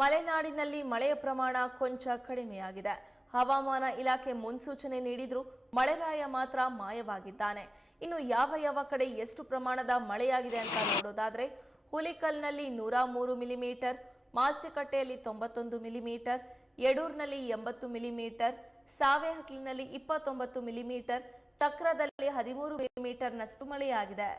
ಮಲೆನಾಡಿನಲ್ಲಿ ಮಳೆಯ ಪ್ರಮಾಣ ಕೊಂಚ ಕಡಿಮೆಯಾಗಿದೆ. ಹವಾಮಾನ ಇಲಾಖೆ ಮುನ್ಸೂಚನೆ ನೀಡಿದ್ರೂ ಮಳೆರಾಯ ಮಾತ್ರ ಮಾಯವಾಗಿದ್ದಾನೆ. ಇನ್ನು ಯಾವ ಯಾವ ಕಡೆ ಎಷ್ಟು ಪ್ರಮಾಣದ ಮಳೆಯಾಗಿದೆ ಅಂತ ನೋಡೋದಾದ್ರೆ, ಹುಲಿಕಲ್ನಲ್ಲಿ ನೂರ ಮೂರು ಮಿಲಿಮೀಟರ್, ಮಾಸ್ತಿಕಟ್ಟೆಯಲ್ಲಿ ತೊಂಬತ್ತೊಂದು ಮಿಲಿಮೀಟರ್, ಯಡೂರ್ನಲ್ಲಿ ಎಂಬತ್ತು ಮಿಲಿಮೀಟರ್ ಸಾವೆಹಕ್ಲಿನಲ್ಲಿ ಇಪ್ಪತ್ತೊಂಬತ್ತು ಮಿಲಿಮೀಟರ್ ಚಕ್ರದಲ್ಲಿ ಹದಿಮೂರು ಮಿಲಿಮೀಟರ್ನಷ್ಟು ಮಳೆಯಾಗಿದೆ.